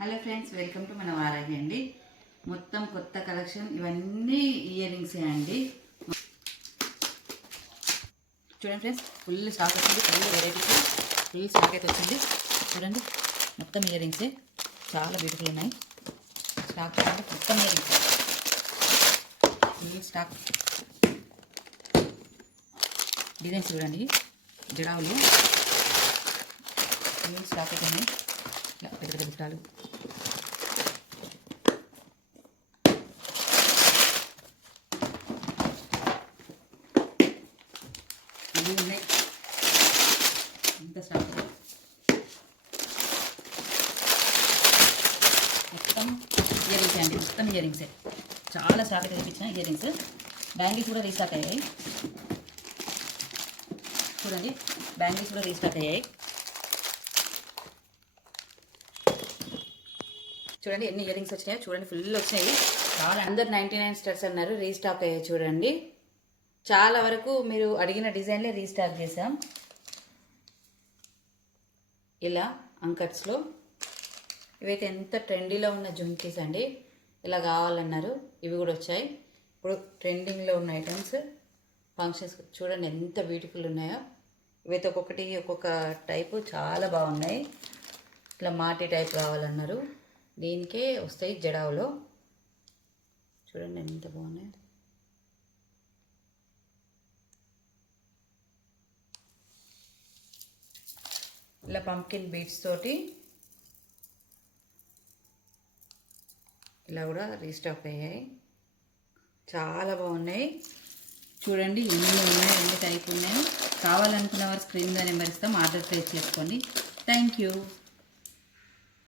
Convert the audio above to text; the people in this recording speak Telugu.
హలో ఫ్రెండ్స్, వెల్కమ్ టు మన వారాహి అండి. మొత్తం కొత్త కలెక్షన్, ఇవన్నీ ఇయర్ రింగ్సే అండి. చూడండి ఫ్రెండ్స్, ఫుల్ స్టాక్ వచ్చింది. ఫుల్ వెరైటీస్, ఫుల్ స్టాక్ అయితే వచ్చింది. చూడండి, మొత్తం ఇయర్ రింగ్సే, చాలా బ్యూటిఫుల్ ఉన్నాయి. స్టాక్ చూడండి, మొత్తం ear rings full stock. Designs చూడండి, జడావులు ఫుల్ స్టాక్ అయితే ఉన్నాయి. పెద్ద పెద్ద బుట్టాలు, ఇవి ఉన్నాయి. ఇంత స్టాక్ మొత్తం ఇయర్ రింగ్స్ అండి. మొత్తం ఇయర్ రింగ్సే, చాలా స్టాక్ అయితే తెప్పించిన ఇయర్ రింగ్స్. బ్యాంగిల్స్ కూడా రీస్టాక్ అయ్యాయి. చూడండి, బ్యాంగిల్స్ కూడా రీస్టాక్ అయ్యాయి. చూడండి ఎన్ని ఇయర్ రింగ్స్ వచ్చినాయో. చూడండి, ఫుల్ వచ్చినాయి. చాలా అందరు 99 స్టార్స్ అన్నారు, రీస్టాక్ అయ్యాయి. చూడండి, చాలా వరకు మీరు అడిగిన డిజైన్లే రీస్టాక్ చేసాం. ఇలా అంకట్స్లో ఇవైతే ఎంత ట్రెండీలో ఉన్న జుంకీస్ అండి. ఇలా కావాలన్నారు, ఇవి కూడా వచ్చాయి. ఇప్పుడు ట్రెండింగ్లో ఉన్న ఐటమ్స్ ఫంక్షన్స్. చూడండి ఎంత బ్యూటిఫుల్ ఉన్నాయో. ఇవైతే ఒక్కొక్కటి ఒక్కొక్క టైపు చాలా బాగున్నాయి. ఇట్లా మాటి టైప్ కావాలన్నారు, దీనికే వస్తాయి జడావులో. చూడండి ఎంత బాగున్నాయి. ఇలా పంకిన్ బీట్స్ తోటి ఇలా కూడా రీస్టాక్ అయ్యాయి. చాలా బాగున్నాయి. చూడండి ఎన్ని ఉన్నాయి, ఎన్ని టైప్ ఉన్నాయో. కావాలనుకున్న వారు స్క్రీన్ మీద నెంబర్ ఇస్తాం, ఆర్డర్ ప్లేస్ చేసుకోండి. Thank you.